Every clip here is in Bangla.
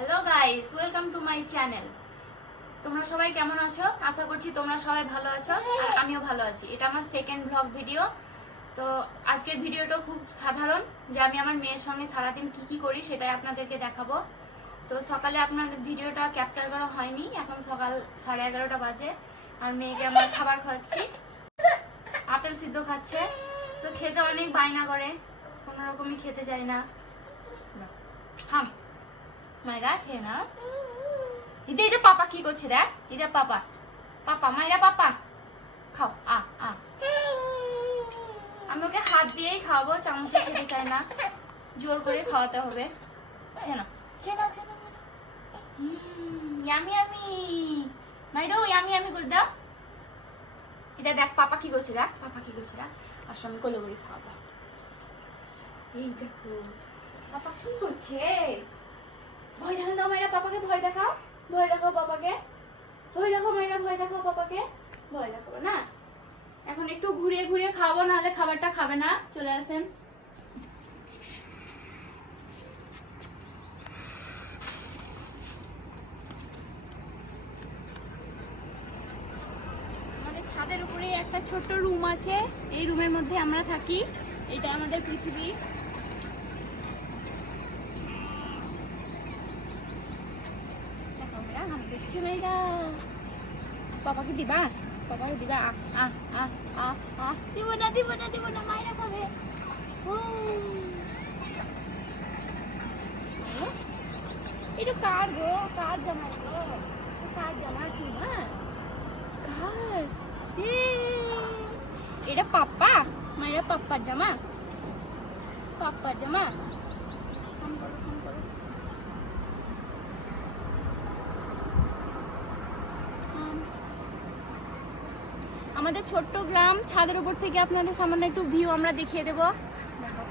Hello guys, welcome to my channel. তোমরা সবাই কেমন আছো? আশা করছি তোমরা সবাই ভালো আছো আর আমিও ভালো আছি। এটা আমার সেকেন্ড ব্লগ ভিডিও। তো আজকের ভিডিওটা খুব সাধারণ, যে আমি আমার মেয়ের সঙ্গে সারাদিন কি করি সেটাই আপনাদেরকে দেখাবো। তো সকালে আপনাদের ভিডিওটা ক্যাপচার করা হয়নি, এখন সকাল 11:30 বাজে আর মেয়েকে আমার খাবার খাওয়াচ্ছি। আপেল সিদ্ধ খাচ্ছে, তো খেতে অনেক বায়না করে, কোনো রকমই খেতে চায় না। থাম মায়েরা, খেয়ে না। দিদি এই যে পাপা কি করছে দেখ, এটা পাপা পাপা মায়েরা পাপা খাও। আমি ওকে হাত দিয়েই খাওয়াবো, চামচে খেতে চায় না, জোর করে খাওয়াতে হবে। খেয়ে না খেয়ে না খেয়ে না, ইয়ামি ইয়ামি মাইরো, ইয়ামি ইয়ামি করে দাও। এটা দেখ পাপা কি করছে, দেখ পাপা কি করছে, দেখ আসো আমি কোলে করে খাওয়াবো। এই দেখো পাপা কি করছে। ভয় দেখাও না মায়েরা, পাপাকে ভয় দেখাও, ভয় দেখাও পাপাকে, ভয় দেখো মায়েরা, ভয় দেখাও পাপাকে, ভয় দেখাবো না। এখন একটু ঘুরিয়ে ঘুরিয়ে খাবো, নাহলে খাবারটা খাবে না। চলে আসেন। আমাদের ছাদের উপরে একটা ছোট্ট রুম আছে, এই রুমের মধ্যে আমরা থাকি। এটা আমাদের পৃথিবী। দেখছি মেয়েরা, পাপাকে দিবা, পাপাকে দিবা। দিব না দিব না দিব না, মায়েরা খাবে। এটা কার গো, কার জামা গো, কার জামা তোমার, কার? এটা পাপ্পা, মায়েরা পাপ্পার জামা, পাপ্পার জামা। ফোন করো, ফোন করো। আমাদের ছোট্ট গ্রাম, ছাদের উপর থেকে আপনাদের সামনে একটু ভিউ আমরা দেখিয়ে দেবো। দেখো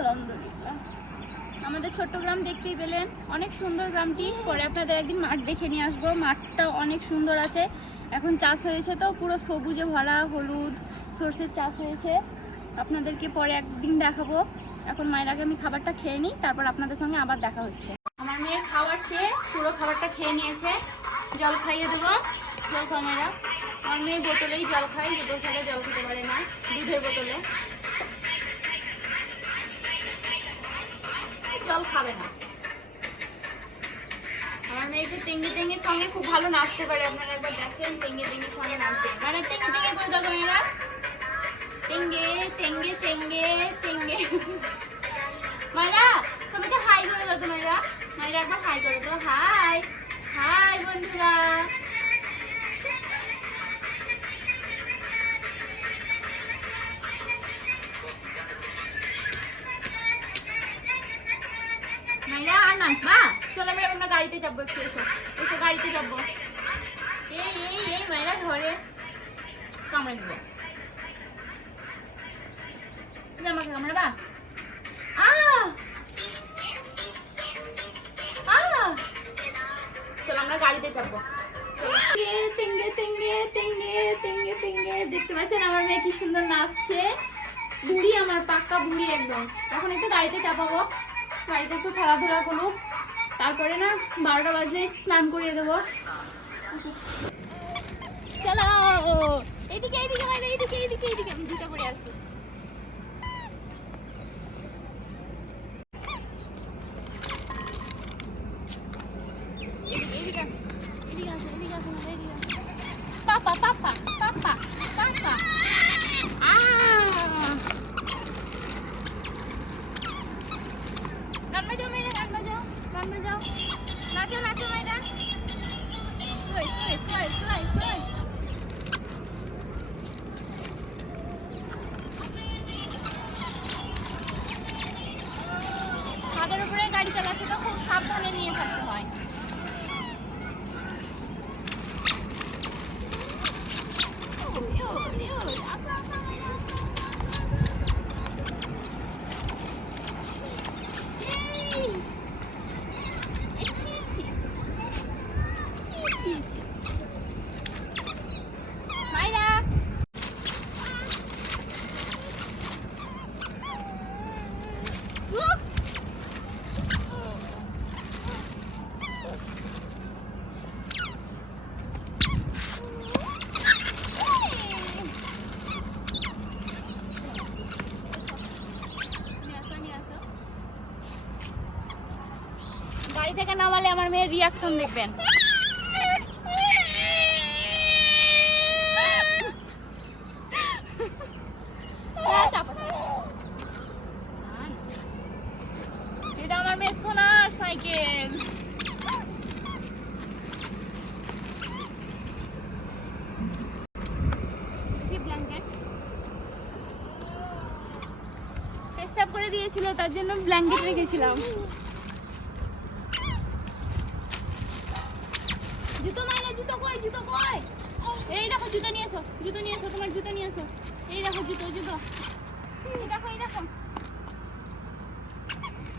আলহামদুলিল্লাহ, আমাদের ছোট্ট গ্রাম দেখতেই পেলেন, অনেক সুন্দর গ্রামটি। পরে আপনাদের একদিন মাঠ দেখে নিয়ে আসবো, মাঠটা অনেক সুন্দর আছে। এখন চাষ হয়েছে, তো পুরো সবুজে ভরা, হলুদ সর্ষের চাষ হয়েছে। আপনাদেরকে পরে একদিন দেখাবো। এখন মায়েরাকে আমি খাবারটা খেয়ে নিই, তারপর আপনাদের সঙ্গে আবার দেখা হচ্ছে। আমার মেয়ের খাবার শেষ, পুরো খাবারটা খেয়ে নিয়েছে। জল খাইয়ে দেবো, জল খাও মেয়েরা। আমার মেয়ে বোতলেই জল খায়, বোতল ছাড়া জল খেতে পারে না, দুধের বোতলে জল খাবে না। আমার মেয়ে একটু টেঙ্গে টেঙ্গের সঙ্গে খুব ভালো নাচতে পারে, আপনারা একবার দেখেন, টেঙ্গে টেঙ্গের সঙ্গে নাচতে। মানে টেঙ্গে টেঙ্গে করে দাও মেয়েরা, টেঙ্গে টেঙ্গে টেঙ্গে টেঙ্গে। মায়েরা সবাইকে হাই করে দাও তো মেয়েরা, মায়েরা একবার হাই করে দাও। হাই হাই বন্ধুরা। মায়েরা আর নাচবা? চলো মেয়েরা আমরা গাড়িতে যাবো, একটু এসো এসো, গাড়িতে যাবো। এই এই এই মায়েরা ধরে কামড়ে দেবো, আমাকে কামড়াবা। চলো আমরা গাড়িতে যাবো। তেঙ্গে তেঙ্গে তেঙ্গে তেঙ্গে তেঙ্গে, দেখতে পাচ্ছেন আমার মেয়ে কি সুন্দর নাচছে। বুড়ি আমার, পাক্কা বুড়ি একদম। এখন একটু গাড়িতে চাপাবো, গাড়িতে একটু খেলাধুলা করুক, তারপরে না 12টা বাজলে স্নান করিয়ে দেবো। চলো এইদিকে এইদিকে মাইরা, এইদিকে এইদিকে এইদিকে, আমি জুতা পরে আসি। পাপা পাপা পাপা পাপা। গান বাজাও মেয়েরা, গান বাজাও, গান বাজাও, নাচো নাচো মেয়েরা। Fly fly fly fly fly. আমার মেয়ের রিয়াকশন দেখবেন। এটা আমার মেয়ের সোনার সাইকেল। ব্ল্যাঙ্কেট পেশাব করে দিয়েছিল, তার জন্য ব্ল্যাঙ্কেট রেখেছিলাম। জুতো মাইনা, জুতো কই, জুতো কই? এই দেখো জুতো নিয়ে এসো, জুতো নিয়ে এসো, তোমার জুতো নিয়ে এসো। এই দেখো জুতো, জুতো এই দেখো, এই দেখো।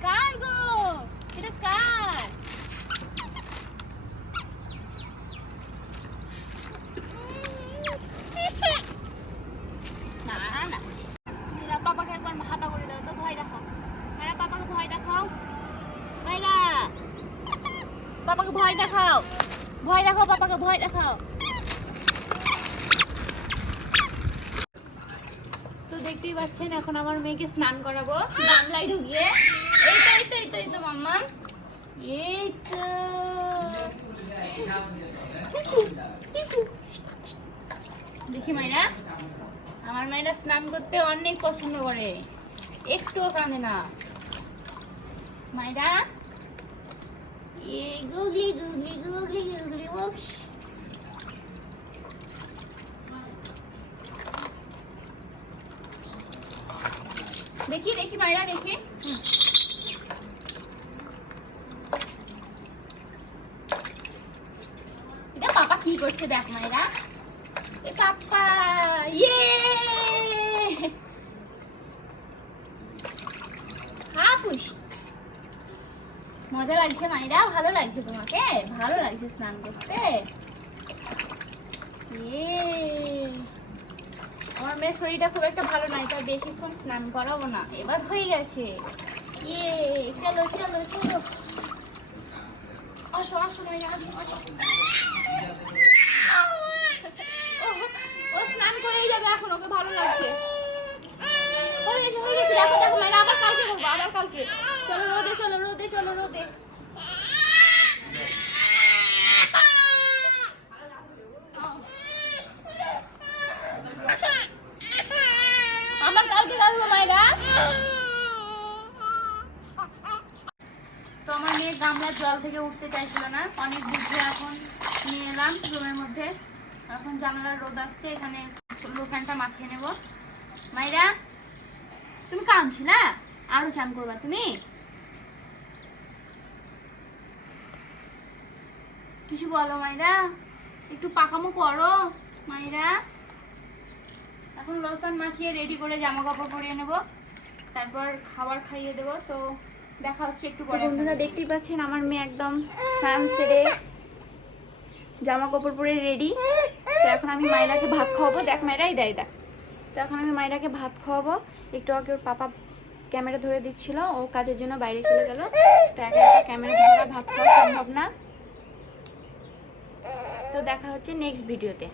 কার গো এটা, কার? না না, মেয়েরা পাপাকে একবার হাঁটা করে দাও তো, ভয় দেখাও। মেয়েরা পাপাকে ভয় দেখাও, মেয়েরা পাপাকে ভয় দেখাও, ভয় দেখাও, পাপাকে ভয় দেখাও। তো দেখতেই পাচ্ছেন এখন আমার মেয়েকে স্নান করাবো গামলায় ঢুকিয়ে। এই তো এই তো এই তো এই তো মাম্মা, এই তো দেখি মাইরা, আমার মায়েরা স্নান করতে অনেক পছন্দ করে, একটুও কাঁদে না মাইরা। এই গুগলি গুগলি গুগলি গুগলি বক্স। দেখি দেখি মাইরা, দেখি। এটা পাপা কি করছে দেখ মাইরা, এ পাপা, ইয়ে হাপুস। মজা লাগছে মাইরা, ভালো লাগছে তোমাকে, ভালো লাগছে স্নান করতে। আমার মেয়ের শরীরটা খুব একটা ভালো নাই, তাই বেশিক্ষণ স্নান করাবো না, এবার হয়ে গেছে। ইয়ে চলো চলো চলো, আসো আসো মাইরা, আসো আসো। ও স্নান করেই যাবে এখন, ওকে ভালো লাগছে। হয়ে গেছে দেখো দেখো মাইরা, আবার কালকে করবো, আবার কালকে। চলো রোদে, চলো রোদে, চলো রোদে। আবার কালকে আসবো মাইরা। তো আমার মেয়ে গামলার জল থেকে উঠতে চাইছিল না, অনেক বুঝে এখন নিয়ে এলাম রুমের মধ্যে। এখন জানালার রোদ আসছে, এখানে লোশনটা মাখিয়ে নেব। মাইরা তুমি কাঁদছি না, আরো চান করবা তুমি? কিছু বলো মাইরা, একটু পাকামো করো মাইরা। এখন লোশন মাখিয়ে রেডি করে জামা কাপড় পরিয়ে নেব, তারপর খাবার খাইয়ে দেবো। তো দেখা হচ্ছে একটু পরে। বন্ধুরা দেখতেই পাচ্ছেন আমার মেয়ে একদম স্নান সেরে জামা কাপড় পরে রেডি। তো এখন আমি মাইরাকে ভাত খাওয়াবো, দেখ মাইরাই দেয় দেখ। তো এখন আমি মাইরাকে ভাত খাওয়াবো। একটু আগে ওর পাপা ক্যামেরা ধরে দিচ্ছিল, ও কাজের জন্য বাইরে চলে গেল, তো একা একা ক্যামেরা ধরে ভাত খাওয়া সম্ভব না। তো দেখা হচ্ছে নেক্সট ভিডিওতে।